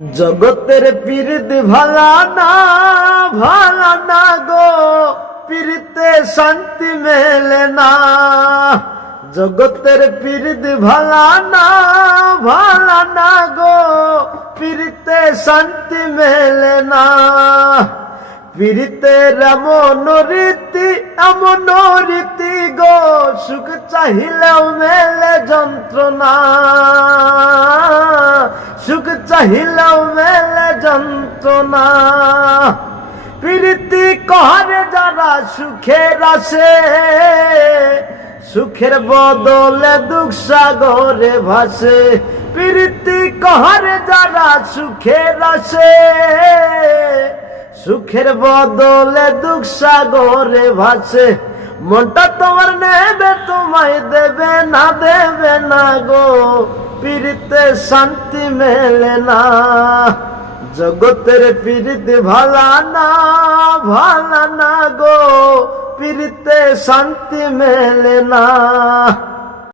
জগতের পীরিত ভালা না গো, পীরিতে শান্তি মেলে না। জগতের পীরিত ভালা না গো, পীরিতে শান্তি মেলে না। পীরিতের এমন রীতি গো, সুখ চাহিলেও মেলে যন্ত্রণা, সুখ চাহিলেও মেলে যন্ত্রণা। প্রীতি কহারে যারা সুখের আসে, সুখের বদলে দুঃখ সাগরে ভাসে। প্রীতি কহারে যারা সুখের আসে, সুখের বদলে দুঃখ সাগরে ভাসে। মনটা তোমার নেবে, তোমায় দেবে না গো, পীরিতে শান্তি মেলে না। জগতের পীরিত ভালা না গো, পীরিতে শান্তি মেলে না।